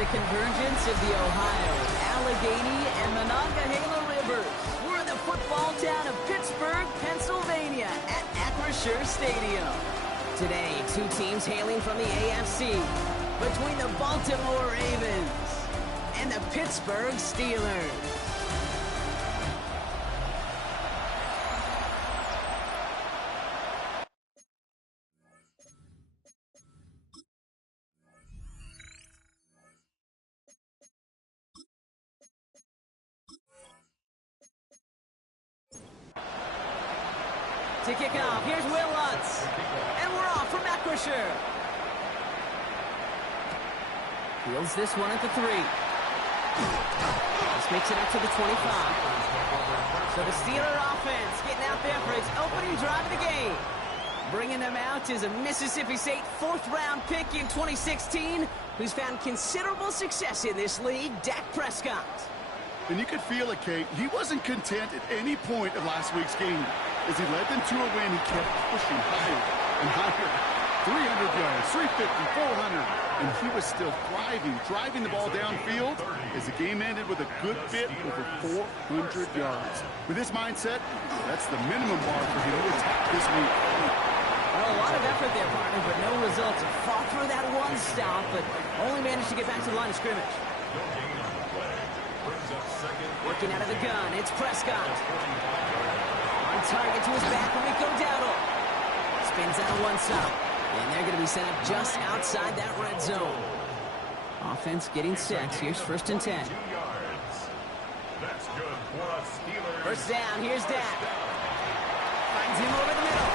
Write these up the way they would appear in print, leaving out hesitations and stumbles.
the convergence of the Ohio, Allegheny, and Monongahela rivers. We're in the football town of Pittsburgh, Pennsylvania at Acrisure Stadium. Today, two teams hailing from the AFC between the Baltimore Ravens and the Pittsburgh Steelers. To kick off, here's Will Lutz. And we're off from Acrisure. Fields this one at the 3. This makes it up to the 25. So the Steeler offense getting out there for its opening drive of the game. Bringing them out is a Mississippi State 4th-round pick in 2016 who's found considerable success in this league, Dak Prescott. And you could feel it, Kate. He wasn't content at any point of last week's game. As he led them to a win, he kept pushing higher and higher. 300 yards, 350, 400. And he was still thriving, driving the ball downfield as the game ended with a good bit over 400 yards. With this mindset, that's the minimum bar for him to attack this week. Well, a lot of effort there, partner, but no results. Fought through that one stop, but only managed to get back to the line of scrimmage. Working out of the gun, it's Prescott. On target to his back, Rico Dowdle. Spins out of one side. And they're going to be set up just outside that red zone. Offense getting set. Here's 1st and 10. First down, here's Dak. Finds him over the middle.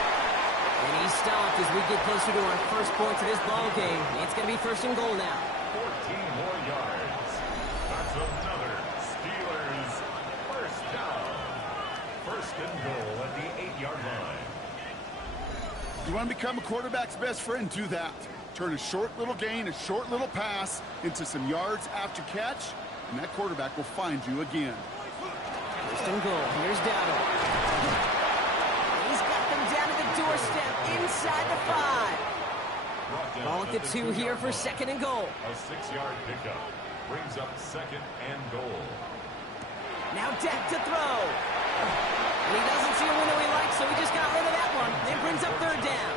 And he's stopped as we get closer to our first point of this ball game. It's going to be 1st and goal now. 14 more yards. That's another Steelers first down. 1st and goal at the 8-yard line. You want to become a quarterback's best friend, do that. Turn a short little gain, a short little pass into some yards after catch, and that quarterback will find you again. 1st and goal. Here's Dowdle. He's got them down to the doorstep inside the 5. Ball at the 2 here for 2nd and goal. A 6-yard pickup brings up 2nd and goal. Now Dak to throw. And he doesn't see a window he likes, so he just got rid of that one. It brings up 3rd down.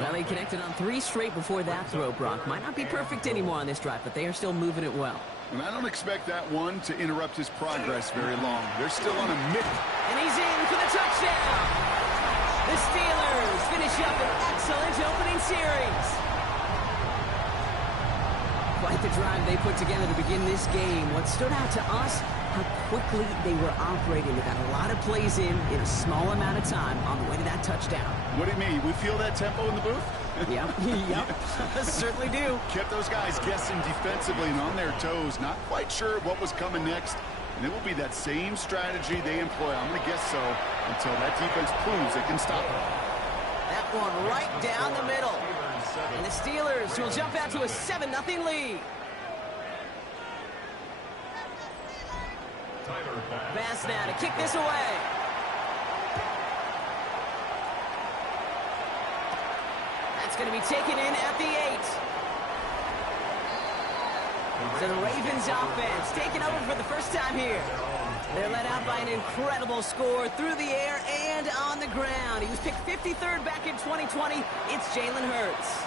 Well, they connected on 3 straight before that throw, Brock. Might not be perfect anymore on this drive, but they are still moving it well. And I don't expect that one to interrupt his progress very long. They're still on a mid. And he's in for the touchdown. The Steelers finish up an excellent opening series. Quite the drive they put together to begin this game. What stood out to us, how quickly they were operating. They got a lot of plays in a small amount of time on the way to that touchdown. What do you mean? We feel that tempo in the booth? Yep. Certainly do. Kept those guys guessing defensively and on their toes, not quite sure what was coming next. And it will be that same strategy they employ, I'm going to guess so, until that defense proves they can stop it. That one right down the middle. And the Steelers will jump out to a 7-0 lead. Pass now to kick this away. That's going to be taken in at the 8. So the Ravens offense taking over for the first time here. They're led out by an incredible score through the air and on the ground. He was picked 53rd back in 2020. It's Jalen Hurts.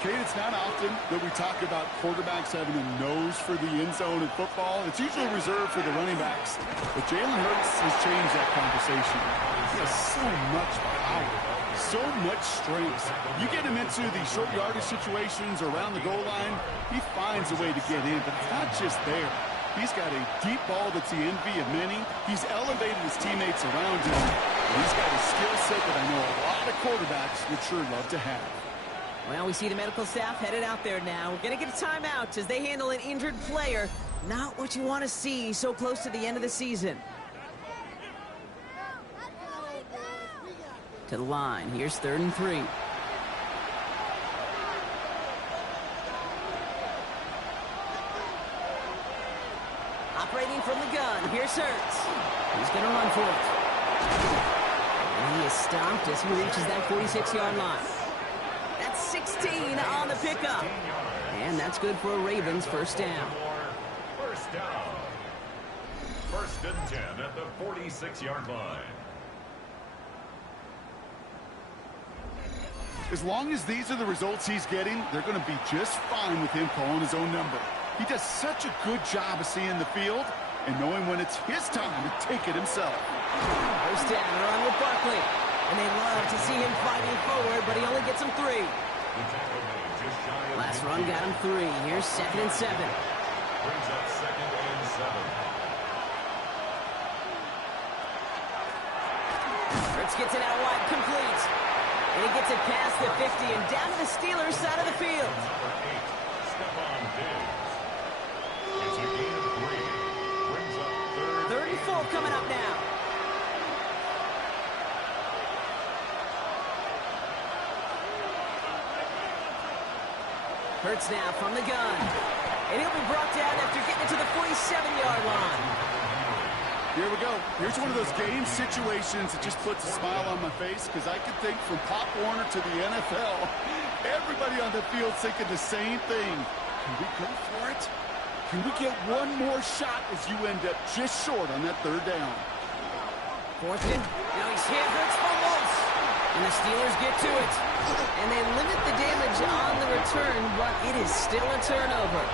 Kate, it's not often that we talk about quarterbacks having a nose for the end zone in football. It's usually reserved for the running backs. But Jalen Hurts has changed that conversation. He has so much power, so much strength. You get him into these short yardage situations around the goal line, he finds a way to get in. But it's not just there. He's got a deep ball that's the envy of many. He's elevated his teammates around him. And he's got a skill set that I know a lot of quarterbacks would sure love to have. Well, we see the medical staff headed out there now. We're going to get a timeout as they handle an injured player. Not what you want to see so close to the end of the season. To the line. Here's 3rd and 3. Operating from the gun. Here's Hurts. He's going to run for it. And he is stopped as he reaches that 46-yard line. That's 16 on the pickup. And that's good for a Ravens first down. First down. First and 10 at the 46-yard line. As long as these are the results he's getting, they're going to be just fine with him calling his own number. He does such a good job of seeing the field and knowing when it's his time to take it himself. First down, they're on with Barkley. And they love to see him fighting forward, but he only gets him 3. Last run got him 3. Here's 2nd and 7. Brings up 2nd and 7. Hurts gets it out wide, complete. And he gets it past the 50 and down to the Steelers' side of the field. Number 8, Stephon Diggs. It's a gain of 3. Brings up 3rd and 4 coming up now. Hurts now from the gun. And he'll be brought down after getting it to the 47-yard line. Here we go. Here's one of those game situations that just puts a smile on my face because I can think from Pop Warner to the NFL, everybody on the field thinking the same thing. Can we go for it? Can we get one more shot as you end up just short on that 3rd down? 4th and, now he's hit, Hurts fumbles. And the Steelers get to it. And they limit the damage on the return, but it is still a turnover.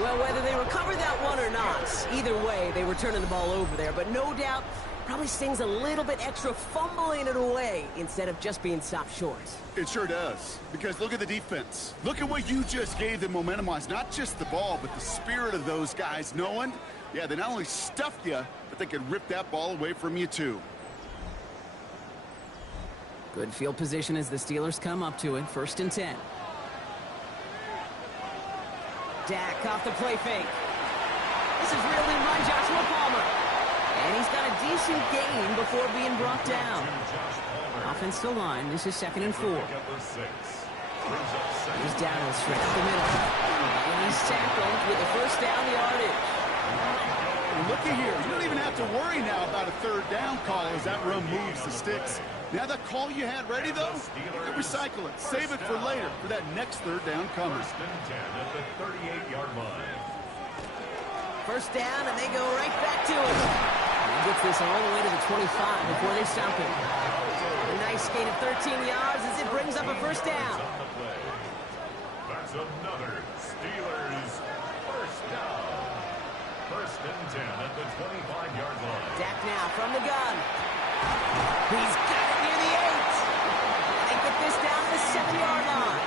Well, whether they recover that one or not, either way, they were turning the ball over there. But no doubt, probably stings a little bit extra fumbling it away instead of just being stopped short. It sure does. Because look at the defense. Look at what you just gave them momentum-wise. Not just the ball, but the spirit of those guys knowing, yeah, they not only stuffed you, but they could rip that ball away from you too. Good field position as the Steelers come up to it. 1st and 10. Dak off the play fake. This is reeled in by Joshua Palmer. And he's got a decent gain before being brought down. Offensive line, this is 2nd and 4. Here's Dowdle straight up the middle. And he's tackled with the first down yardage. Looky here. You don't even have to worry now about a 3rd down call as that run moves the sticks. Now that call you had ready, though, you can recycle it. Save it for later for that next 3rd down coming. 1st and 10 at the 38-yard line. First down, and they go right back to it. He gets this all the way to the 25 before they stop him. A nice gain of 13 yards as it brings up a first down. That's another Steelers first down. 1st and 10 at the 25-yard line. Dak now from the gun. He's got it near the 8. They get this down to the 7-yard line.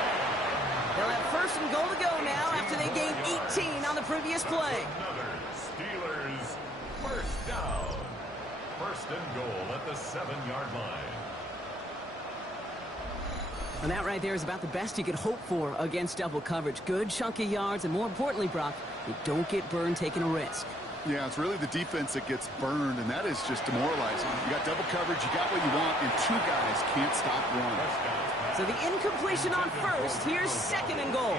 They'll have 1st and goal to go now after they gained 18 on the previous play. Another Steelers first down. 1st and goal at the 7-yard line. And that right there is about the best you could hope for against double coverage. Good chunky yards, and more importantly, Brock, you don't get burned taking a risk. Yeah, it's really the defense that gets burned, and that is just demoralizing. You got double coverage, you got what you want, and 2 guys can't stop one. So the incompletion on 1st. Here's 2nd and goal.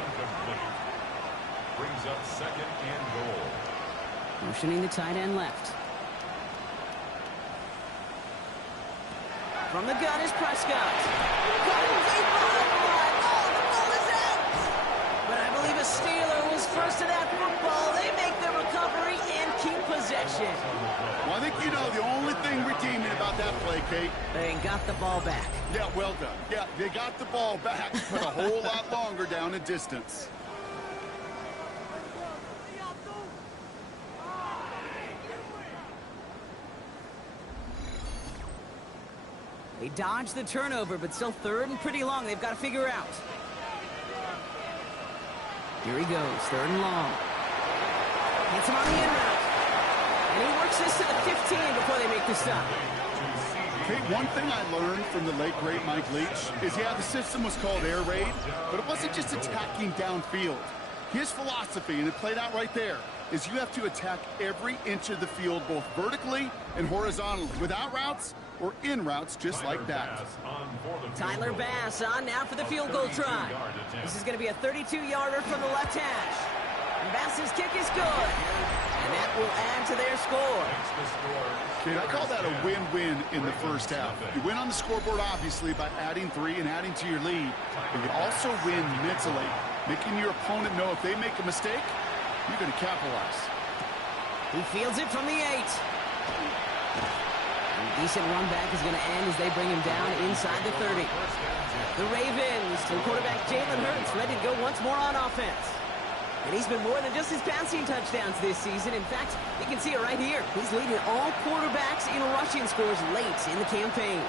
Brings up 2nd and goal. Motioning the tight end left. From the gun is Prescott. Got him deep behind the line. Oh, the ball is out. But I believe a Steeler was first to that football. They make the recovery and keep possession. Well, I think you know the only thing redeeming about that play, Kate. They got the ball back. Yeah, well done. Yeah, they got the ball back, but a whole lot longer down in distance. They dodged the turnover, but still 3rd and pretty long. They've got to figure out. Here he goes, 3rd and long. Hits him on the in route. And he works this to the 15 before they make the stop. Kate, one thing I learned from the late, great Mike Leach is, yeah, the system was called air raid, but it wasn't just attacking downfield. His philosophy, and it played out right there, is you have to attack every inch of the field, both vertically and horizontally, without routes or in routes just like that. Tyler Bass on now for the field goal try. This is going to be a 32-yarder from the left hash. And Bass's kick is good. And that will add to their score. Kate, I call that a win-win in the first half. You win on the scoreboard, obviously, by adding 3 and adding to your lead. But you also win mentally. making your opponent know if they make a mistake, you're going to capitalize. He fields it from the 8. A decent run back is going to end as they bring him down inside the 30. The Ravens and quarterback Jalen Hurts ready to go once more on offense. And he's been more than just his passing touchdowns this season. In fact, you can see it right here. He's leading all quarterbacks in rushing scores late in the campaign.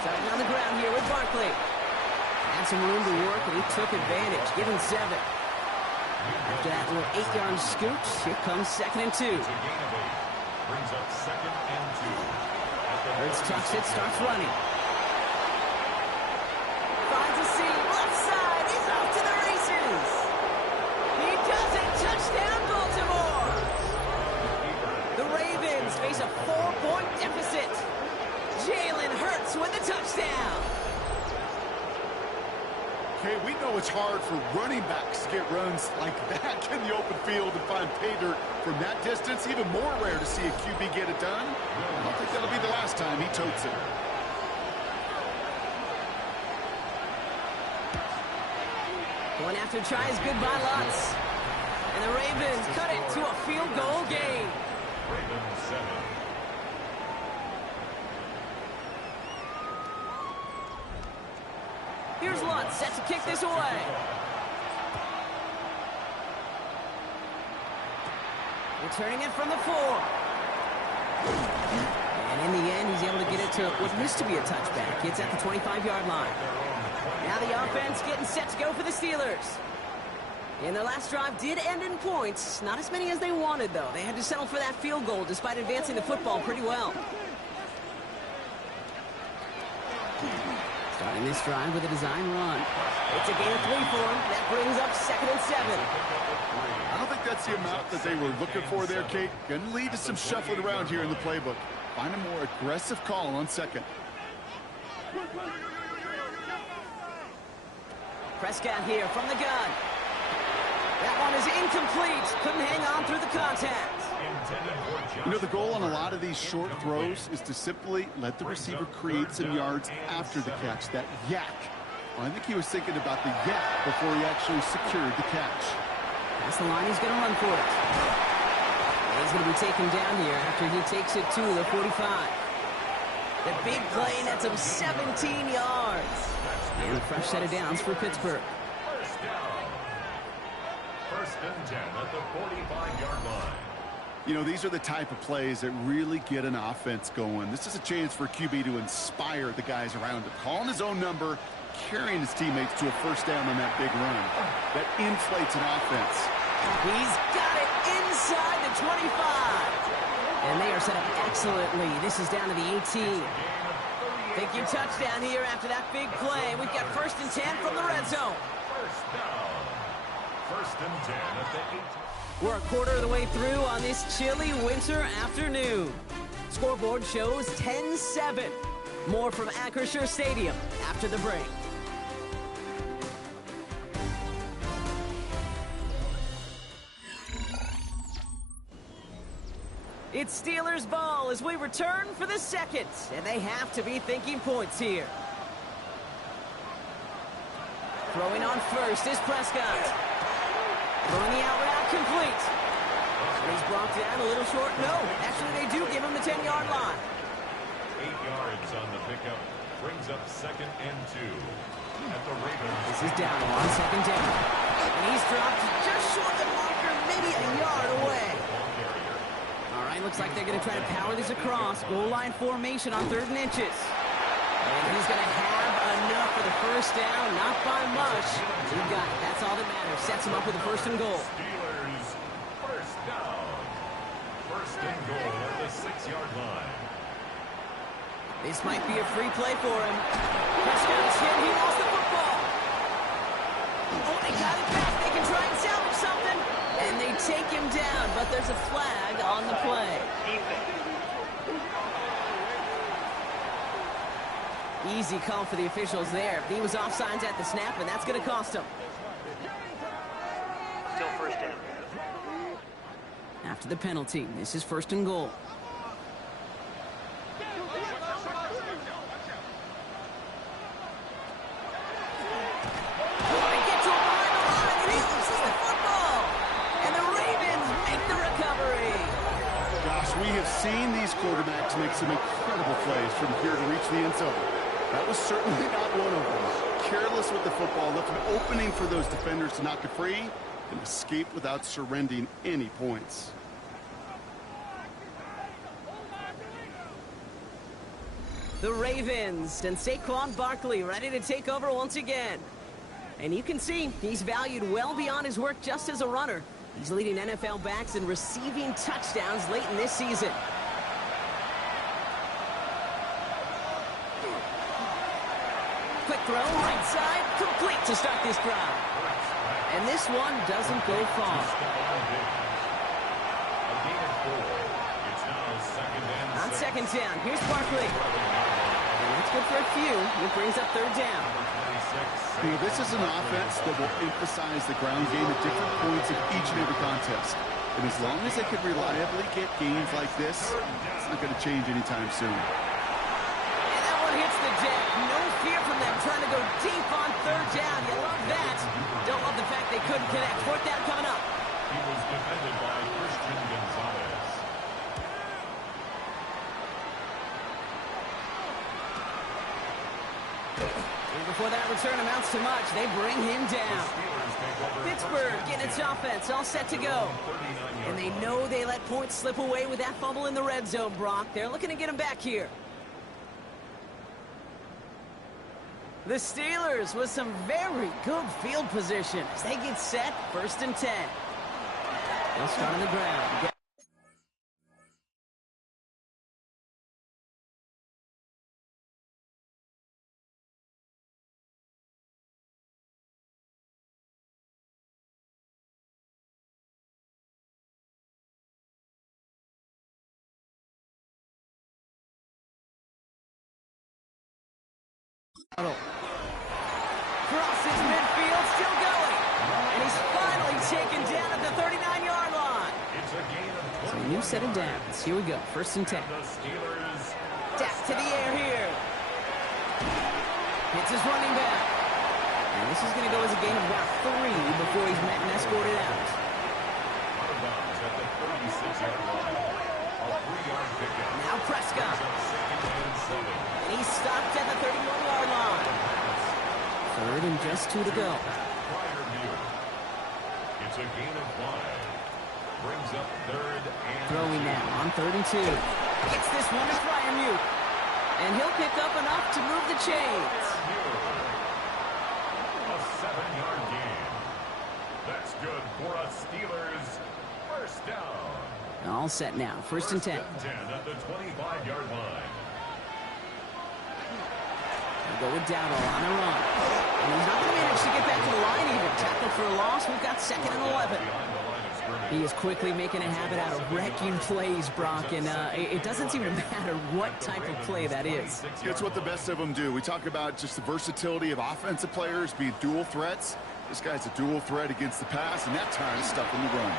Starting on the ground here with Barkley. Had some room to work, and he took advantage, giving 7. After that little 8-yard scoot, here comes 2nd and 2. Brings up 2nd and 2. Hurts tucks it, starts running. Finds a seam, left side, he's off to the races. He does it, touchdown Baltimore. The Ravens face a 4-point deficit. Jalen Hurts with the touchdown. Okay, we know it's hard for running backs to get runs like that in the open field and find pay dirt from that distance. Even more rare to see a QB get it done. I don't think that'll be the last time he totes it. Going after tries good by lots. And the Ravens cut it to a field goal game. Ravens 7. Here's Lutz set to kick this away. Returning it from the 4. And in the end, he's able to get it to what used to be a touchback. It's at the 25-yard line. Now the offense getting set to go for the Steelers. And their last drive did end in points. Not as many as they wanted, though. They had to settle for that field goal despite advancing the football pretty well. Starting this drive with a design run. It's a gain of 3 for him. That brings up 2nd and 7. I don't think that's the amount that they were looking for there, Kate. Going to lead to some shuffling around here in the playbook. Find a more aggressive call on 2nd. Prescott here from the gun. That one is incomplete. Couldn't hang on through the contact. You know, the goal on a lot of these short throws is to simply let the receiver create some yards after the catch, that yak. Well, I think he was thinking about the yak before he actually secured the catch. That's the line, he's going to run for it. And he's going to be taken down here after he takes it to the 45. The big play nets him 17 yards. And a fresh set of downs for Pittsburgh. First down. 1st and 10 at the 45-yard line. You know, these are the type of plays that really get an offense going. This is a chance for QB to inspire the guys around him. Calling his own number, carrying his teammates to a first down on that big run. That inflates an offense. He's got it inside the 25. And they are set up excellently. This is down to the 18. Thinking touchdown here after that big play. We've got 1st and 10 from the red zone. First down. 1st and 10 at the 18. We're a quarter of the way through on this chilly winter afternoon. Scoreboard shows 10-7. More from Acrisure Stadium after the break. It's Steelers ball as we return for the 2nd, and they have to be thinking points here. Throwing on first is Prescott. Throwing the out route complete. And he's brought down a little short. No, actually they do give him the 10-yard line. 8 yards on the pickup. Brings up 2nd and 2. At the Ravens. This is down on 2nd down. And he's dropped just short of the marker, maybe a yard away. All right, looks like they're going to try to power this across. Goal line formation on 3rd and inches. And he's going to have enough for the first down, not by much. He got it. That's all that matters. Sets him up with a 1st and goal. Steelers first down. 1st and goal at the 6-yard line. This might be a free play for him. Prescott is hit. He lost the football. Oh, they got it back. They can try and salvage something. And they take him down, but there's a flag on the play. Easy call for the officials there. He was offsides at the snap, and that's going to cost him. Still first down. After the penalty, this is 1st and goal. these quarterbacks make some incredible plays from here to reach the end zone. That was certainly not one of them. Careless with the football, left an opening for those defenders to knock it free and escape without surrendering any points. The Ravens and Saquon Barkley ready to take over once again. And you can see he's valued well beyond his work just as a runner. He's leading NFL backs in receiving touchdowns late in this season. Quick throw, right side, complete to start this drive. And this one doesn't go far. On second down, here's Barkley. And that's good for a few. It brings up third down. This is an offense that will emphasize the ground game at different points of each and every contest. And as long as they can reliably get gains like this, it's not going to change anytime soon. And that one hits the deck. No fear from them trying to go deep on third down. You love that. Don't love the fact they couldn't connect. Fourth down coming up. He was defended by Christian Gonzalez. And before that return amounts to much, they bring him down. Pittsburgh getting its offense all set to go. And they know they let points slip away with that fumble in the red zone, Brock. They're looking to get him back here. The Steelers with some very good field position as they get set, 1st and 10. They'll start on the ground. Crosses midfield, still going. And he's finally taken down at the 39-yard line. It's a gain of 20. So a new set of downs. Here we go, 1st and 10. The Steelers. Dak to the air here. Hits his running back. And this is going to go as a gain of about 3 before he's met and escorted out. Out of bounds at the 36-yard line. A 3-yard pickup. Now Prescott. Second and 7. And he's stopped at the 31-yard line. 3rd and just 2 to go. Prior view. It's a gain of 5. Brings up 3rd and Throwing now on 3rd and 2. Gets this one to Freiermuth. And he'll pick up enough to move the chains. a 7-yard gain. That's good for a Steelers first down. All set now, 1st and 10. 10 at the 25-yard line. We'll go with Dowdle on the run. And he's not going to manage to get back to the line even. Tackled for a loss. We've got 2nd and 11. He is quickly making a habit out of wrecking plays, Brock, and it doesn't seem to matter what type of play that is. It's what the best of them do. We talk about just the versatility of offensive players being dual threats. This guy's a dual threat against the pass, and that time is stuck in the run.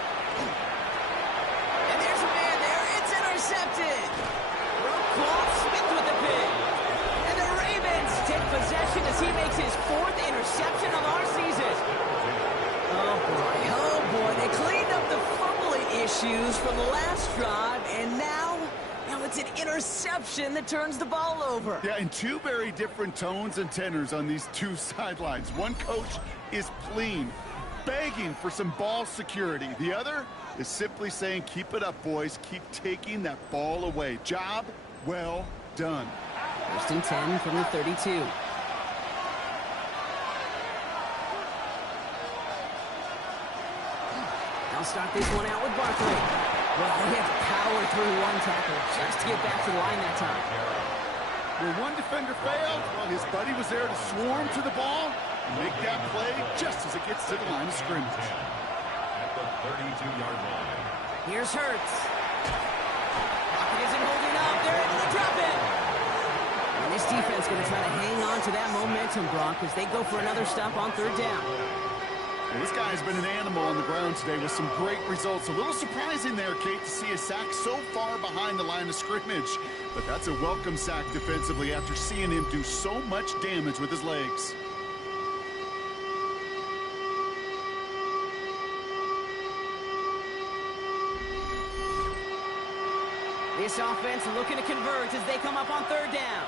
And there's a man there. It's intercepted. Roquan Smith with the pick. And the Ravens take possession as he makes his 4th interception of our season. Oh, boy. They cleaned up the fumbling issues from the last drive, and now it's an interception that turns the ball over. Yeah, and 2 very different tones and tenors on these 2 sidelines. One coach is pleading, begging for some ball security. The other is simply saying, keep it up, boys. Keep taking that ball away. Job well done. 1st and 10 from the 32. They'll start this one out with Barkley. Well, he had to power through one tackle just to get back to the line that time. Where one defender failed, well, his buddy was there to swarm to the ball and make that play just as it gets to the line of scrimmage. At the 32-yard line. Here's Hurts. Pocket isn't holding up. They're able to drop it. And this defense going to try to hang on to that momentum, Brock, as they go for another stop on 3rd down. Well, this guy's been an animal on the ground today with some great results. A little surprising there, Kate, to see a sack so far behind the line of scrimmage. But that's a welcome sack defensively after seeing him do so much damage with his legs. This offense looking to convert as they come up on third down.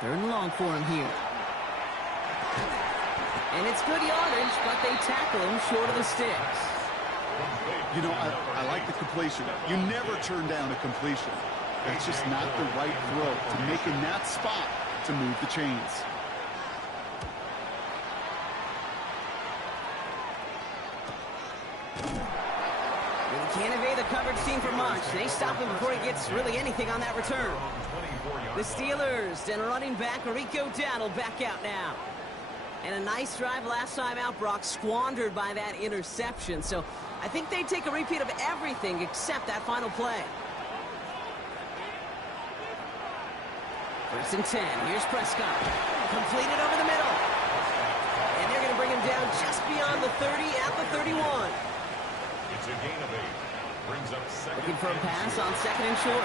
Third and long for him here. And it's good yardage, but they tackle him short of the sticks. You know, I like the completion. You never turn down a completion. That's just not the right throw to make in that spot to move the chains. They can't evade the coverage team for much. They stop him before he gets really anything on that return. The Steelers and running back Rico Dowdle back out now. And a nice drive last time out, Brock, squandered by that interception. So I think they take a repeat of everything except that final play. First and 10. Here's Prescott. Completed over the middle. And they're going to bring him down just beyond the 30 at the 31. It's a gain of 8. Brings up second. Looking for a pass on second and short.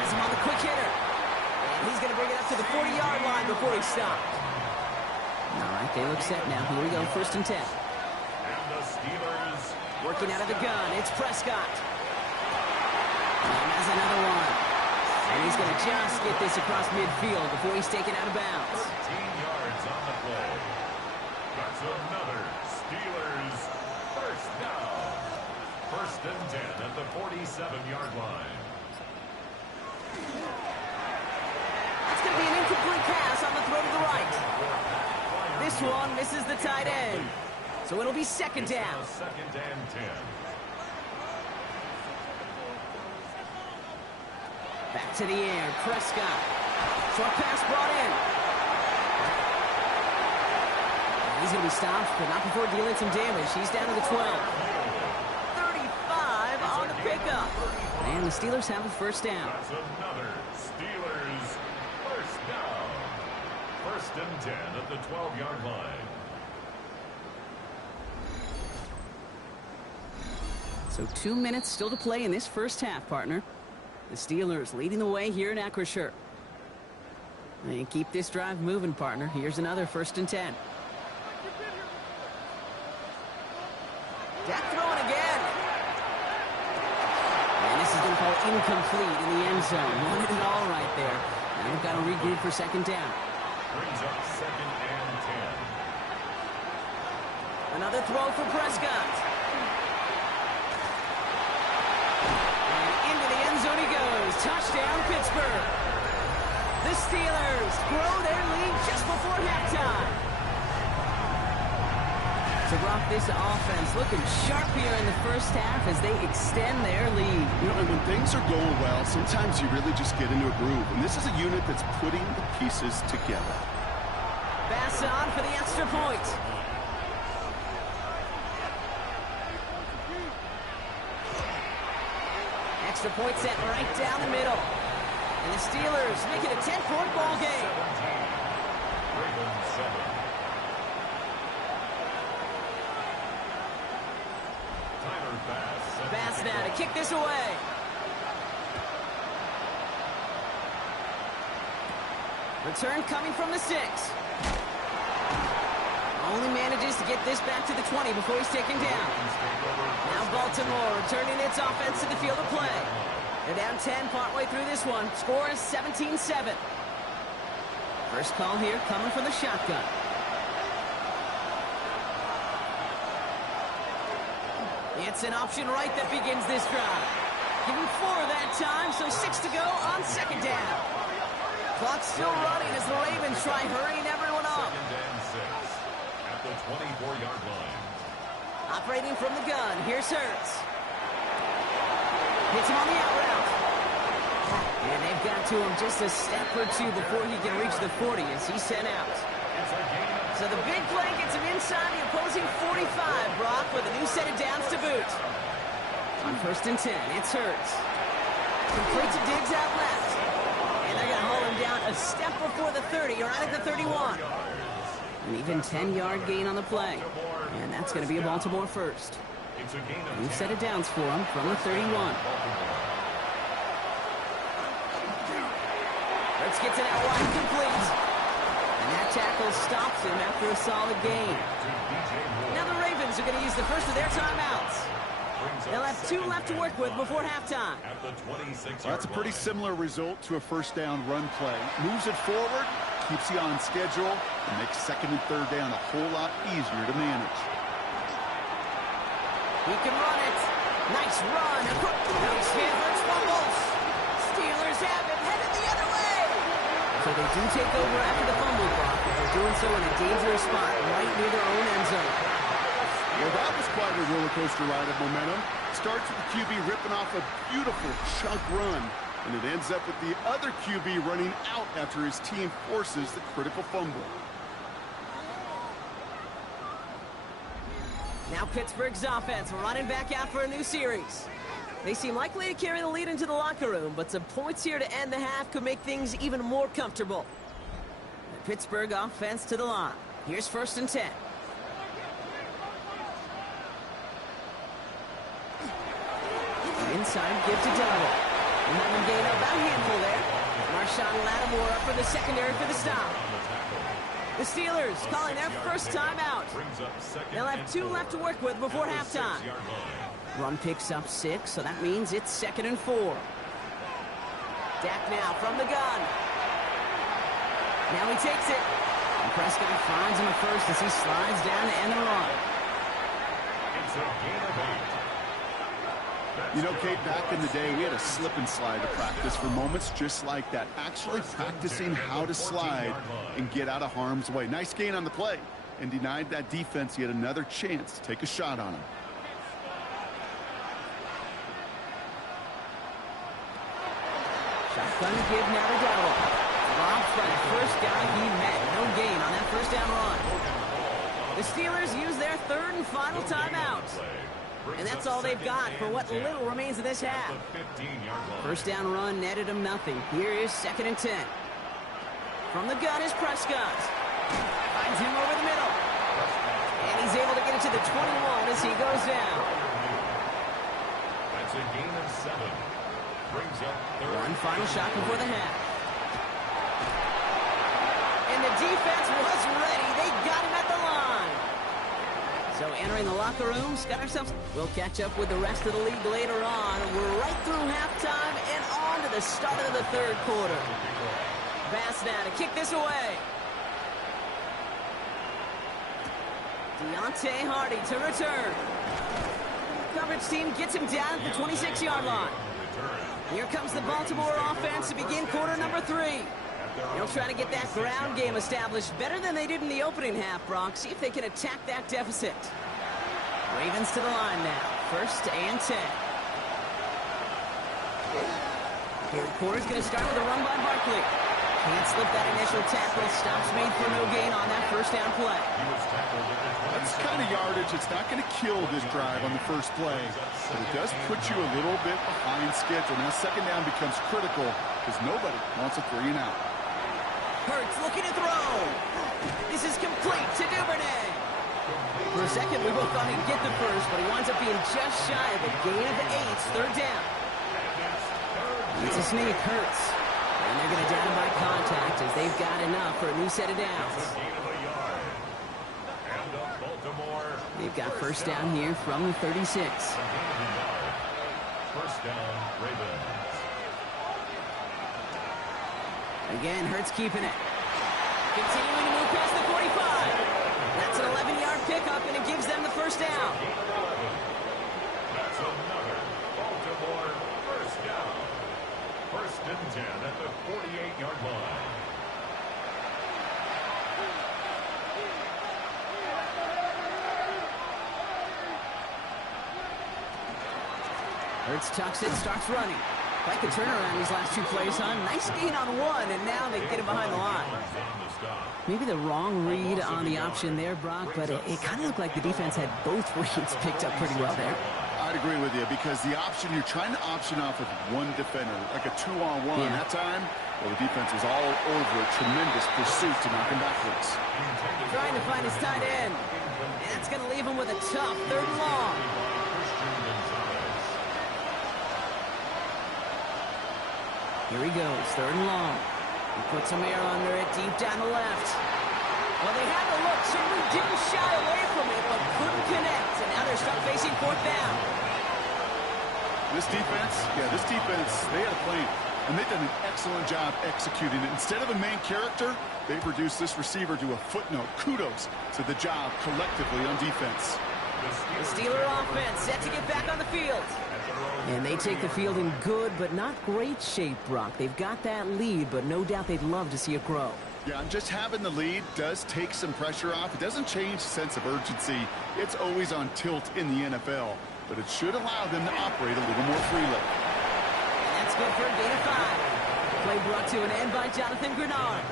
Has him on the quick hitter. And he's going to bring it up to the 40-yard line before he stops. All right, they look set now. Here we go, first and 10. And the Steelers working out of the gun. It's Prescott. And that's another one. And he's going to just get this across midfield before he's taken out of bounds. 13 yards on the play. That's another Steelers first down. First and 10 at the 47-yard line. That's going to be an incomplete pass on the throw to the right. This one misses the tight end. So it'll be second down. Second and 10. Back to the air. Prescott. Short pass brought in. He's going to be stopped, but not before dealing some damage. He's down to the 12. 35 on the pickup. And the Steelers have a first down. That's another Steelers first down. First and 10 at the 12-yard line. So 2 minutes still to play in this first half, partner. The Steelers leading the way here in Acrisure. They keep this drive moving, partner. Here's another first and 10. Dak throwing again. And this is going to fall incomplete in the end zone. Wanted it all right there. Now they've got to regroup for second down. Brings up second and 10. Another throw for Prescott. And into the end zone he goes. Touchdown, Pittsburgh. The Steelers grow their lead just before halftime. So, Brock, this offense looking sharp here in the first half as they extend their lead. You know, and when things are going well, sometimes you really just get into a groove. And this is a unit that's putting the pieces together. Pass on for the extra point. Extra point set right down the middle. And the Steelers make it a 10-point ball game. 17. Ravens 7. Tyler Bass. Bass now to kick this away. Return coming from the 6. Only manages to get this back to the 20 before he's taken down. Now Baltimore returning its offense to the field of play. They're down 10 partway through this one. Score is 17-7. First call here coming from the shotgun. It's an option right that begins this drive. Give him 4 that time, so 6 to go on second down. Clock's still running as the Ravens try hurrying everyone up. Second and 6 at the 24-yard line. Operating from the gun, here's Hurts. Hits him on the out route. And they've got to him just a step or two before he can reach the 40 as he's sent out. It's a gain of So the big play gets him inside the opposing 45, Brock, with a new set of downs to boot. On first and 10, it's Hurts. Complete to Diggs out left. And they're going to haul him down a step before the 30, or out at the 31. An even 10-yard gain on the play. And that's going to be a Baltimore first. It's a gain of New set of downs for him from the 31. Hurts gets it out wide, complete. And that tackle stops him after a solid gain. Now the Ravens are going to use the first of their timeouts. They'll have 2 left to work with before halftime. At the 26-yard Well, that's a pretty line. similar result to a first down run play. Moves it forward, keeps you on schedule, and makes second and third down a whole lot easier to manage. He can run it. Nice run. Nice hit. Hurts fumbles. Steelers have it. Headed the other way. So they do take over after the fumble block, but they're doing so in a dangerous spot right near their own end zone. Well, that was quite a roller coaster ride of momentum. Starts with the QB ripping off a beautiful chunk run, and it ends up with the other QB running out after his team forces the critical fumble. Now Pittsburgh's offense running back out for a new series. They seem likely to carry the lead into the locker room, but some points here to end the half could make things even more comfortable. The Pittsburgh offense to the line. Here's 1st and 10. Inside give to Donald. And have him gain about a handful there. Marshawn Lattimore up for the secondary for the stop. The Steelers calling their first timeout. They'll have 2 left to work with before halftime. Run picks up 6, so that means it's 2nd and 4. Dak now from the gun. Now he takes it. And Prescott finds him at first as he slides down to end the run. It's a gain of 8. You know, Kate, back in the day, we had a slip and slide to practice for moments just like that. Actually practicing how to slide and get out of harm's way. Nice gain on the play, and denied that defense yet another chance to take a shot on him. Shotgun give now to Dowell. Robbed by the first guy he met. No gain on that first down run. The Steelers use their 3rd and final timeout. And that's all they've got for what little remains of this half. First down run netted him nothing. Here is 2nd and 10. From the gun is Prescott. Finds him over the middle. And he's able to get it to the 21 as he goes down. That's a gain of 7. Brings up 3rd. One final shot before the half. And the defense was ready. They got him at the line. So entering the locker rooms, got ourselves. We'll catch up with the rest of the league later on. We're right through halftime and on to the start of the 3rd quarter. Bass now to kick this away. Deontay Hardy to return. Coverage team gets him down at the 26-yard line. Here comes the Baltimore offense to begin quarter number 3. They'll try to get that ground game established better than they did in the opening half, Brock. See if they can attack that deficit. Ravens to the line now. 1st and 10. Third quarter's going to start with a run by Barkley. Can't slip that initial tackle. Stops made for no gain on that first down play. That's kind of yardage. It's not going to kill this drive on the first play, but it does put you a little bit behind schedule. Now 2nd down becomes critical because nobody wants a 3 and out. Hurts looking to throw. This is complete to Duvernay. For a second, we both thought he'd get the first, but he winds up being just shy of a gain of 8. 3rd down. It's a sneak, Hurts. And they're going to down him by contact as they've got enough for a new set of downs. They've got first down here from the 36. First down, Ravens. Again, Hurts keeping it. Continuing to move past the 45. That's an 11-yard pickup, and it gives them the first down. That's another Baltimore first down. 1st and 10 at the 48-yard line. Hurts tucks it, starts running. Like a turnaround these last 2 plays, huh? Nice gain on 1, and now they get him behind the line. Maybe the wrong read on the option there, Brock, but it kind of looked like the defense had both reads picked up pretty well there. I'd agree with you because the option, you're trying to option off with one defender, like a 2-on-1. Yeah. That time, well, the defense was all over it. Tremendous pursuit to knock him backwards. Trying to find his tight end. And that's going to leave him with a tough 3rd and long. Here he goes, 3rd and long. He puts some air under it, deep down the left. Well, they had the look, certainly didn't shy away from it, but couldn't connect. And now they're stuck facing 4th down. This defense, they had a plan, and they've done an excellent job executing it. Instead of a main character, they've reduced this receiver to a footnote. Kudos to the job collectively on defense. The Steeler offense set to get back on the field. And they take the field in good but not great shape, Brock. They've got that lead, but no doubt they'd love to see it grow. Yeah, and just having the lead does take some pressure off. It doesn't change the sense of urgency. It's always on tilt in the NFL, but it should allow them to operate a little more freely. And that's good for a gain of 5. Play brought to an end by Jonathan Grenard.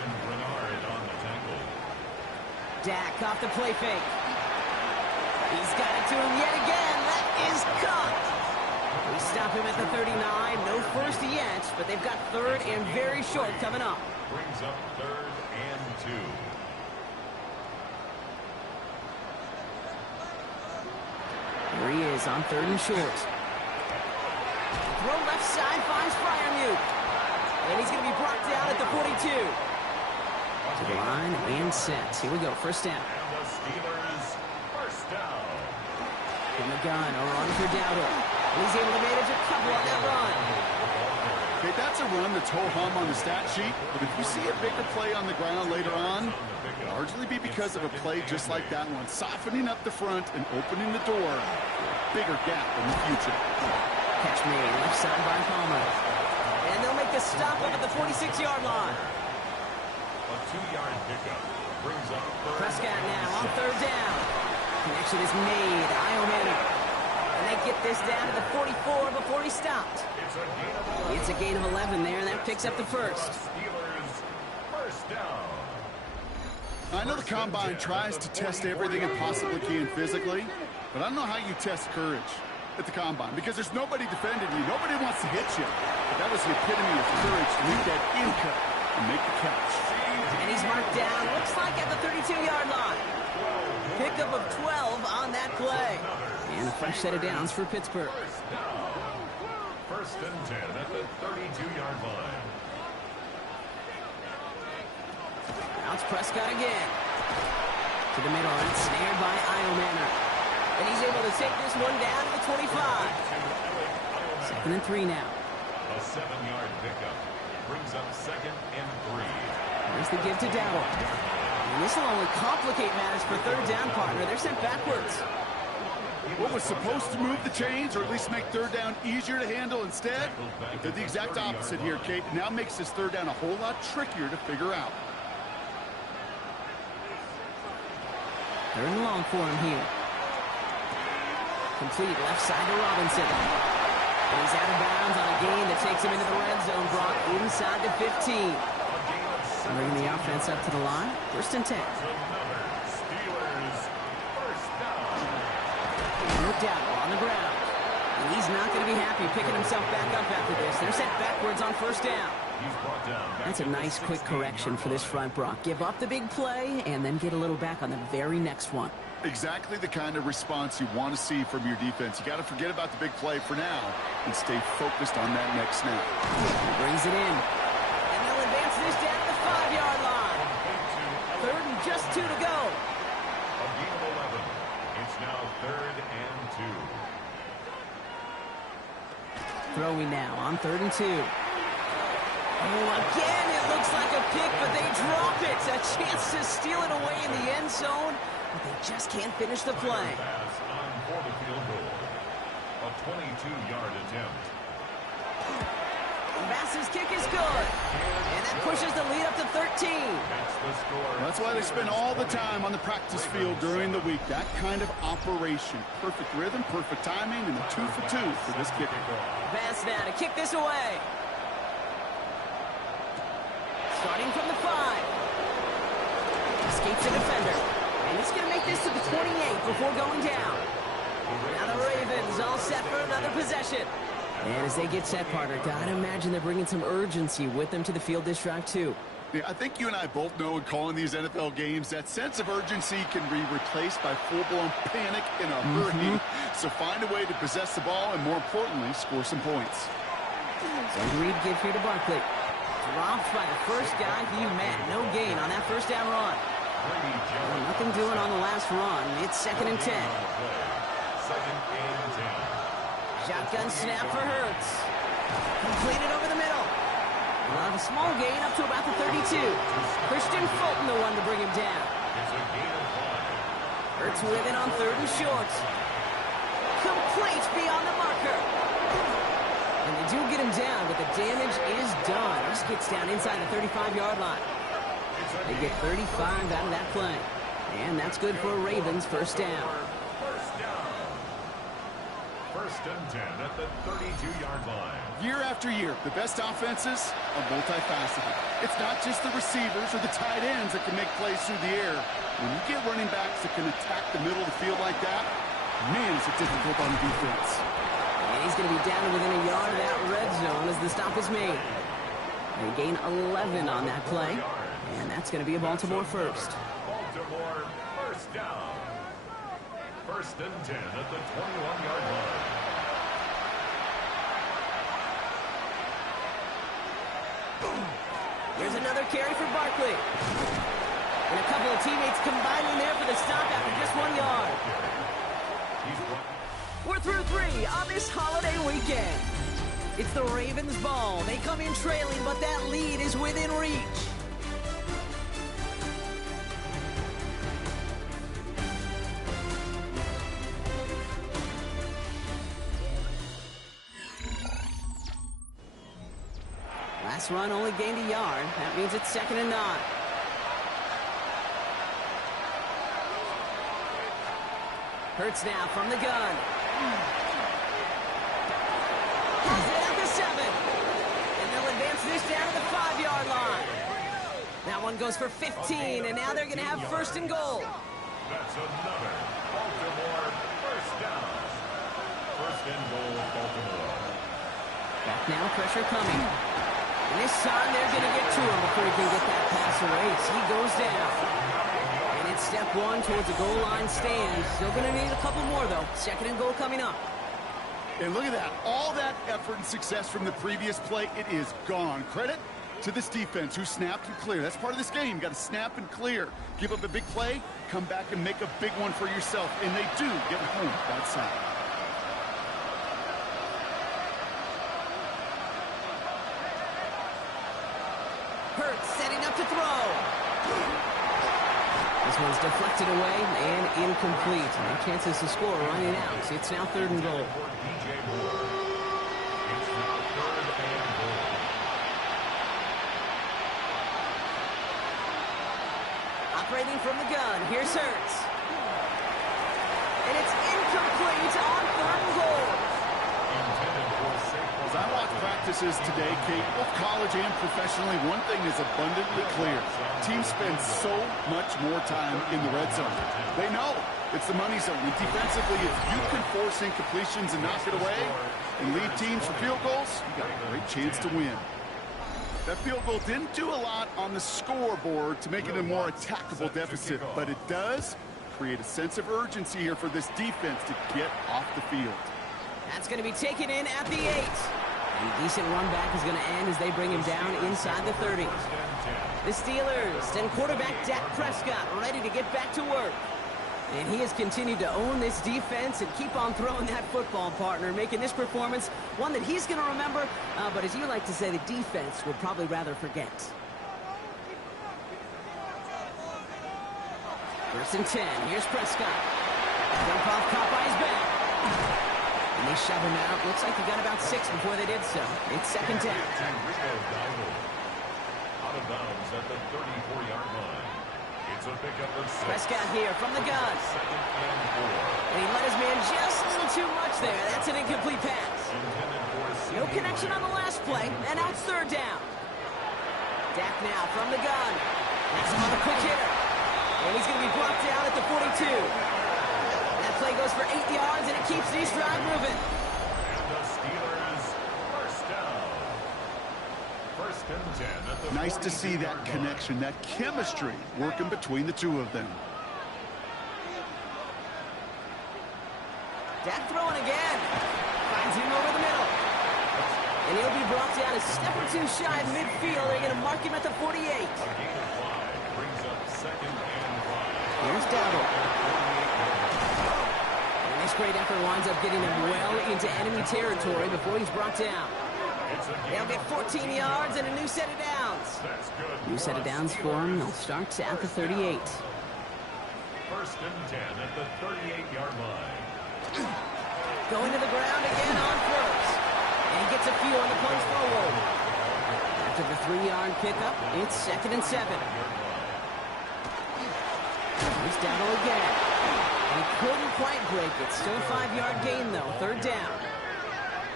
Dak off the play fake. He's got it to him yet again. That is caught. We stop him at the 39. No first yet, but they've got third and very short coming up. Brings up 3rd and 2. Here he is on 3rd and short. Throw left side finds Freiermuth. And he's going to be brought down at the 42. To the line and set. Here we go, first down. And the Steelers first down. From the gun, a run for Dowdle. He's able to manage a couple on that run. Okay, that's a run that's ho-hum on the stat sheet, but if you see a bigger play on the ground later on, it'll largely be because of a play just like that one, softening up the front and opening the door for a bigger gap in the future. Catch made, left side by Palmer. And they'll make the stop up at the 46-yard line. A 2-yard pickup brings up 3rd. Prescott now on 3rd down. Connection is made. Iomanni. And they get this down to the 44 before he stopped. It's a gain of 11 there, and that picks up the first. Steelers first down. I know the Combine tries to test everything it possibly can physically, but I don't know how you test courage at the Combine, because there's nobody defending you. Nobody wants to hit you. But that was the epitome of courage to make that in cut and make the catch. And he's marked down, looks like at the 32-yard line. Pickup of 12 on that play. And a fresh set of downs for Pittsburgh. First and 10 at the 32-yard line. Now it's Prescott again. To the middle, and snared by Iomanni. And he's able to take this one down to the 25. 2nd and 3 now. A 7-yard pickup brings up 2nd and 3. There's the give to Dowdle. And this will only complicate matters for 3rd down, partner. They're sent backwards. What was supposed to move the chains, or at least make 3rd down easier to handle, instead did the exact opposite here, Kate. Now makes this 3rd down a whole lot trickier to figure out. 3rd and long for him here. Complete left side to Robinson. And he's out of bounds on a gain that takes him into the red zone, Brock, inside the 15. Bringing the offense up to the line. 1st and 10. Steelers first down. Looked out on the ground. And he's not going to be happy picking himself back up after this. They're sent backwards on 1st down. He's brought down. That's a nice quick correction for this front, Brock. Give up the big play and then get a little back on the very next one. Exactly the kind of response you want to see from your defense. You got to forget about the big play for now and stay focused on that next snap. Brings it in. And they'll advance this down to the 5-yard line. 3rd and just 2 to go. A gain of 11. It's now 3rd and 2. Throwing now on 3rd and 2. Oh, again, it looks like a pick, but they drop it. A chance to steal it away in the end zone, but they just can't finish the play. Pass on for the field goal. A 22-yard attempt. Bass's kick is good, and that pushes the lead up to 13. That's the score. That's why they spend all the time on the practice field during the week. That kind of operation. Perfect rhythm, perfect timing, and a 2 for 2 for this kicker. Bass now to kick this away. Starting from the 5. Escapes a defender. And he's going to make this to the 28 before going down. Now the Ravens all set for another possession. And as they get set, partner, gotta imagine they're bringing some urgency with them to the field this drive, too. Yeah, I think you and I both know in calling these NFL games, that sense of urgency can be replaced by full-blown panic in a hurry. So find a way to possess the ball and, more importantly, score some points. So Reed give here to Barkley. Dropped by the first guy he met. No gain on that 1st down run. Well, nothing doing on the last run. It's 2nd and 10. 2nd and 10. Shotgun snap for Hurts. Completed over the middle. We'll have a small gain up to about the 32. Christian Fulton, the one to bring him down. Hurts with it on 3rd and short. Complete beyond the marker. And they do get him down, but the damage is done. This gets down inside the 35-yard line. They get 35 out of that play. And that's good for a Ravens first down. First and 10 at the 32-yard line. Year after year, the best offenses are multifaceted. It's not just the receivers or the tight ends that can make plays through the air. When you get running backs that can attack the middle of the field like that, man, is it difficult on defense. And he's going to be down within a yard of that red zone as the stop is made. They gain 11 on that play, and that's going to be a Baltimore first. Baltimore first down. First and 10 at the 21-yard line. Here's another carry for Barkley. And a couple of teammates combining there for the stop after just 1 yard. We're through 3 on this holiday weekend. It's the Ravens' ball. They come in trailing, but that lead is within reach. Last run only gained a yard. That means it's 2nd and 9. Hurts now from the gun. Has it at the 7. And they'll advance this down to the 5-yard line. That one goes for 15, and now they're going to have 1st and goal. That's another Baltimore first down. 1st and goal, Baltimore. Back now, pressure coming. And this time they're going to get to him before he can get that pass away. He goes down. And it's step 1 towards the goal line stand. Still going to need a couple more, though. 2nd and goal coming up. And look at that. All that effort and success from the previous play, it is gone. Credit to this defense who snapped and cleared. That's part of this game. You got to snap and clear. Give up a big play, come back and make a big one for yourself. And they do get home that side. Hurts setting up to throw. This one's deflected away and incomplete. No chances to score running out. It's now 3rd and goal. Operating from the gun. Here's Hurts. And it's incomplete on 3rd and goal. As I watch practices today, Kate, both college and professionally, one thing is abundantly clear. Teams spend so much more time in the red zone. They know it's the money zone. And defensively, if you can force incompletions and knock it away and lead teams for field goals, you got a great chance to win. That field goal didn't do a lot on the scoreboard to make it a more attackable deficit, but it does create a sense of urgency here for this defense to get off the field. That's going to be taken in at the 8. A decent run back is going to end as they bring him down inside the 30. The Steelers and quarterback Dak Prescott ready to get back to work. And he has continued to own this defense and keep on throwing that football, partner, making this performance one that he's going to remember, but as you like to say, the defense would probably rather forget. 1st and 10. Here's Prescott. Dump off caught by his back. And they shove him out. Looks like he got about 6 before they did so. It's 2nd down. Out of bounds at the 34-yard line. It's a pickup of 6. Prescott here from the gun. 2nd and 4. And he let his man just a little too much there. That's an incomplete pass. No connection on the last play, and now it's 3rd down. Dak now from the gun. That's another quick hitter. And he's going to be brought down at the 42. That play goes for 8 yards, and it keeps these drive moving. And the Steelers first down. 1st and 10 at the Nice to see that connection, that chemistry working between the two of them. Dak throwing again. Finds him over the middle. And he'll be brought down a step or 2 shy of midfield. They're going to mark him at the 48. Brings up 2nd and 5. Here's Dowdle. And This great effort winds up getting him well into enemy territory before he's brought down. They'll get 14 yards and a new set of downs. New set of downs for him. They'll start at the 38. First and 10 at the 38-yard line. Going to the ground again on first. And he gets a few on the punch forward. After the 3-yard pickup, it's 2nd and 7. Here's Dowdle again. He couldn't quite break it. Still a 5-yard gain, though. 3rd down.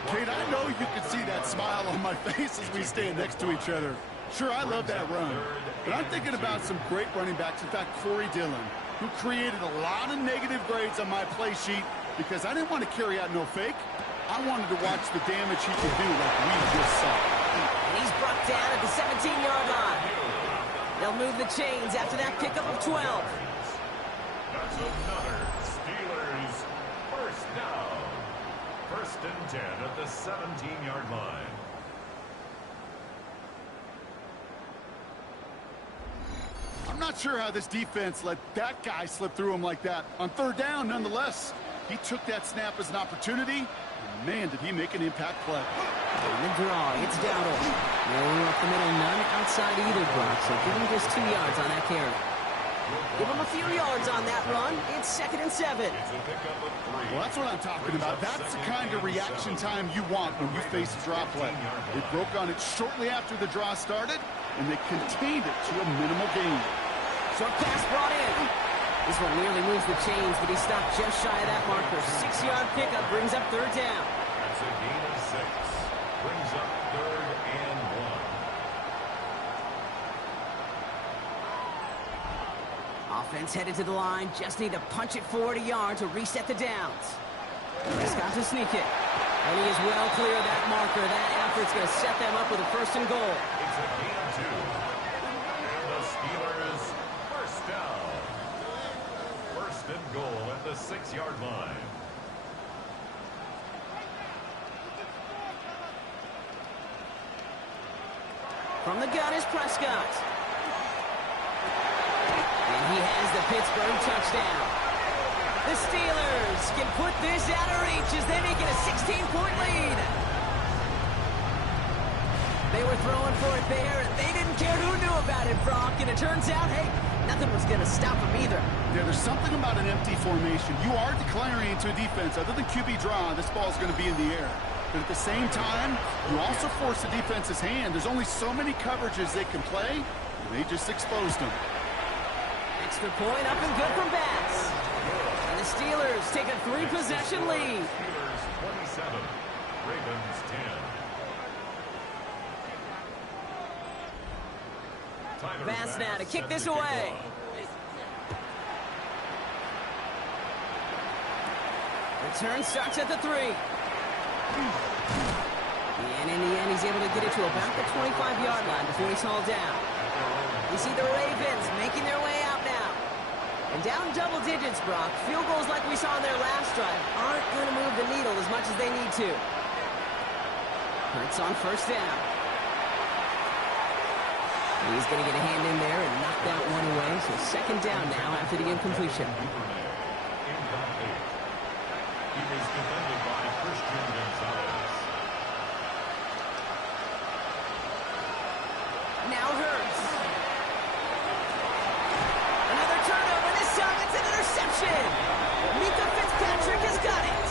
Kate, I know you can see that smile on my face as we stand next to each other. Sure, I love that run. But I'm thinking about some great running backs. In fact, Corey Dillon, who created a lot of negative grades on my play sheet because I didn't want to carry out no fake. I wanted to watch the damage he could do like we just saw. And he's brought down at the 17-yard line. They'll move the chains after that pickup of 12. That's another Steelers first down. First and 10 at the 17-yard line. I'm not sure how this defense let that guy slip through him like that. On 3rd down, nonetheless, he took that snap as an opportunity. And man, did he make an impact play. In the draw, it's Dowdle. No up the middle, none outside either block, so give him just 2 yards on that carry. Give him a few yards on that run. It's 2nd and 7. Well, that's what I'm talking about. That's the kind of reaction time you want when you face a draw play. They broke on it shortly after the draw started, and they contained it to a minimal gain. Short pass brought in. This one nearly moves the chains, but he stopped just shy of that marker. 6-yard pickup brings up 3rd down. That's a gain of 6. Brings up 3rd and 1. Offense headed to the line. Just need to punch it forward a yard to reset the downs. Prescott to sneak it. And he is well clear of that marker. That effort's going to set them up with a 1st and goal. It's a gain of 2. And the Steelers first down. 1st and goal at the 6-yard line. From the gun is Prescott. And he has the Pittsburgh touchdown. The Steelers can put this out of reach as they make it a 16-point lead. They were throwing for it there, and they didn't care who knew about it, Brock. And it turns out, hey, nothing was going to stop them either. Yeah, there's something about an empty formation. You are declaring into a defense. Other than QB draw, this ball is going to be in the air. But at the same time, you also force the defense's hand. There's only so many coverages they can play, and they just exposed them. Extra point up and good from Bass. And the Steelers take a 3-possession lead. Steelers 27, Ravens 10. Bass now to kick this away. Return starts at the 3. And in the end, he's able to get it to about the 25-yard line before he's hauled down. You see the Ravens making their way out now. And down double digits, Brock. Field goals like we saw in their last drive aren't going to move the needle as much as they need to. Hurts on 1st down. He's going to get a hand in there and knock that one away. So 2nd down now after the incompletion. Incomplete. He was defended by Christian Gonzalez. Now Hurts. Another turnover. This time it's an interception. Mika Fitzpatrick has got it.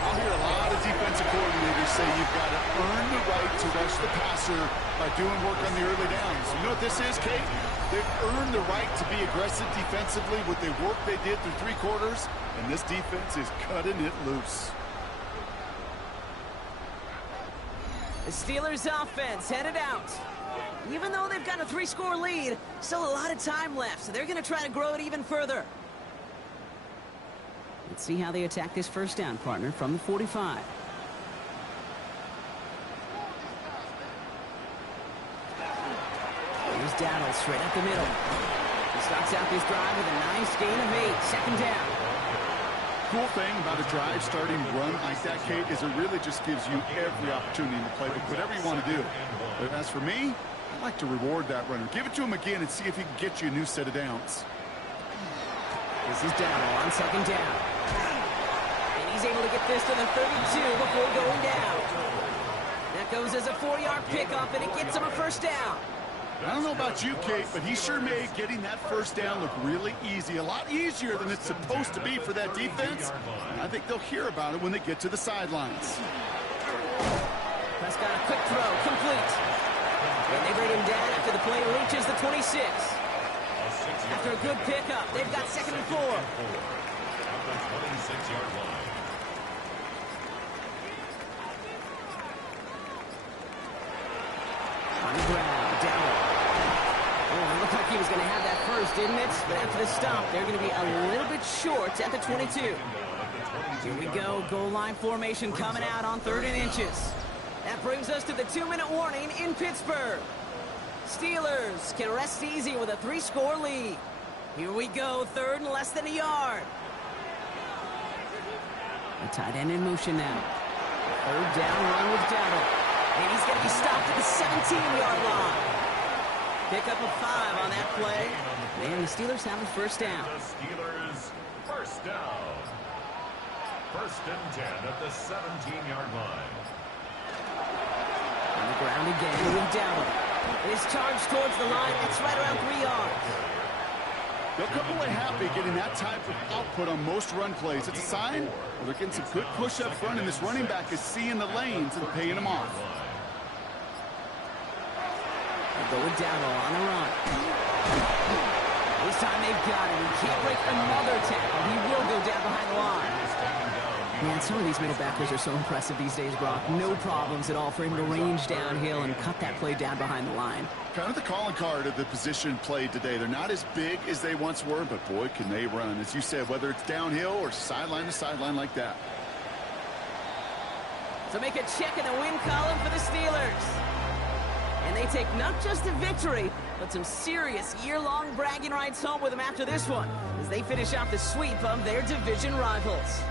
I'll hear a lot of defensive coordinators say you've got to earn the right to rush the passer by doing work on the early downs. You know what this is, Kate? They've earned the right to be aggressive defensively with the work they did through 3 quarters, and this defense is cutting it loose. The Steelers offense headed out. Even though they've got a 3-score lead, still a lot of time left, so they're going to try to grow it even further. Let's see how they attack this 1st down, partner, from the 45. Here's Dowdle straight up the middle. He starts out this drive with a nice gain of 8. 2nd down. Cool thing about a drive starting run like that, Kate, is it really just gives you every opportunity to play with whatever you want to do. But as for me, I like to reward that runner. Give it to him again and see if he can get you a new set of downs. This is Dowdle on 2nd down. he's able to get this to the 32 before going down. That goes as a 4-yard pickup, and it gets him a first down. I don't know about you, Kate, but he sure made getting that first down look really easy. A lot easier than it's supposed to be for that defense. And I think they'll hear about it when they get to the sidelines. Prescott, a quick throw, complete. And they bring him down after the play reaches the 26. After a good pickup, they've got 2nd and 4. At the 26-yard line. On the ground, Dowdle. Oh, it looked like he was going to have that first, didn't it? But after the stop, they're going to be a little bit short at the 22. Here we go, goal line formation coming out on 3rd and inches. That brings us to the 2-minute warning in Pittsburgh. Steelers can rest easy with a 3-score lead. Here we go, 3rd and less than a yard. The tight end in motion now. 3rd down run with Dowdle. And he's going to be stopped at the 17-yard line. Pick up a 5 on that play. And the Steelers have a first down. The Steelers first down. 1st and 10 at the 17-yard line. On the ground again with Dowdle. His charge towards the line. It's right around 3 yards. They'll come away happy getting that type of output on most run plays. It's a sign they're getting some good push up front, and this running back is seeing the lanes and paying them off. They'll go with Dowdle on the run. This time they've got him. He can't break another tackle. He will go down behind the line. Man, some of these middle backers are so impressive these days, Brock. No problems at all for him to range downhill and cut that play down behind the line. Kind of the calling card of the position played today. They're not as big as they once were, but boy, can they run. As you said, whether it's downhill or sideline to sideline like that. So make a check in the win column for the Steelers. And they take not just a victory, but some serious year-long bragging rights home with them after this one, as they finish off the sweep of their division rivals.